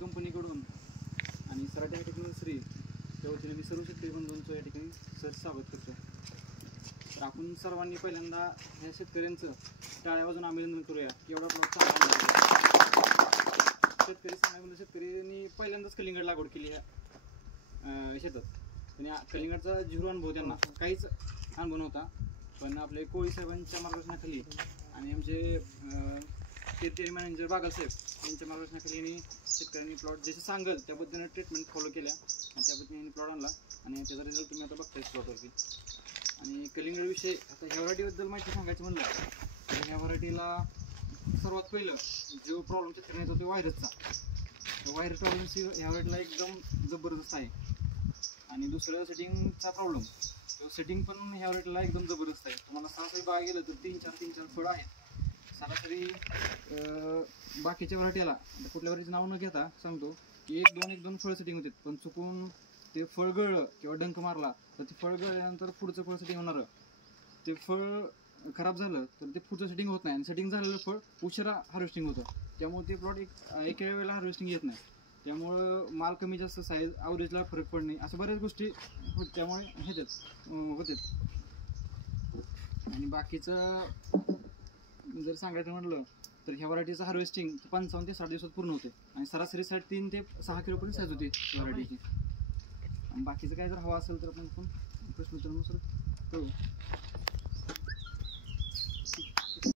कंपनीकडून आणि Sarati agrotech nursery त्या वतीने मी सर्व शेतकरी बंधूंचं या ठिकाणी स्वागत करतो. तर आपण सर्वांनी पहिल्यांदा ह्या शेतकऱ्यांचं टाळ्या वाजून अभिनंदन करूया की एवढा प्लॉट चांगला शेतकऱ्यांनी पहिल्यांदाच कलिंगड लागवड केली ह्या शेतात आणि कलिंगडचा झिरो अनुभव त्यांना काहीच अनुभव नव्हता. पण आपले कोळी साहेबांच्या मार्गदर्शनाखाली आणि आमचे शेतकरी मॅनेजर बागल साहेब यांच्या मार्गदर्शनाखाली यांनी शेतकऱ्यांनी प्लॉट जसे सांगल त्या पद्धतीने ट्रीटमेंट फॉलो केल्या आणि त्या पद्धतीने प्लॉट आणला आणि त्याचा रिझल्ट तुम्ही आता बघताय प्लॉटवरती. आणि कलिंगडविषयी आता ह्या व्हरायटीबद्दल माहिती सांगायची म्हणलं तर ह्या व्हरायटीला सर्वात पहिलं जो प्रॉब्लेम शेतकऱ्यांना येतो तो व्हायरसचा. व्हायरस प्रॉब्लेम ह्या व्हरायटीला एकदम जबरदस्त आहे. आणि दुसरं सेटिंगचा प्रॉब्लेम, तो सेटिंग पण ह्या व्हरायटीला एकदम जबरदस्त आहे. तुम्हाला सरासरी बघायला गेलं तर 3-4 फळं आहेत. सरासरी बाकीच्या व्हरायटीला कुठल्या व्हरायटीचं नाव न घेता सांगतो की 1-2 फळं सेटिंग होते. पण चुकून ते फळ गळलं किंवा डंक मारला तर ते फळ गळल्यानंतर पुढचं फळ सेटिंग होणार, ते फळ खराब झालं तर ते पुढचं सेटिंग होत नाही आणि सेटिंग झालेलं फळ उशिरा हार्वेस्टिंग होतं. त्यामुळे ते प्लॉट एका वेळेला हार्वेस्टिंग येत नाही. त्यामुळं माल कमी जास्त साईज ॲव्हरेजला फरक पडणे अशा बऱ्याच गोष्टी त्यामुळे होतात. आणि बाकीचं जर सांगायचं म्हटलं तर ह्या व्हरायटीचं हार्वेस्टिंग 55 ते 60 दिवसात पूर्ण होते आणि सरासरी 3 ते 6 किलोपर्यंत साईज होते व्हरायटीची. आणि बाकीचं काय जर हवा असेल तर आपण प्रश्न करू.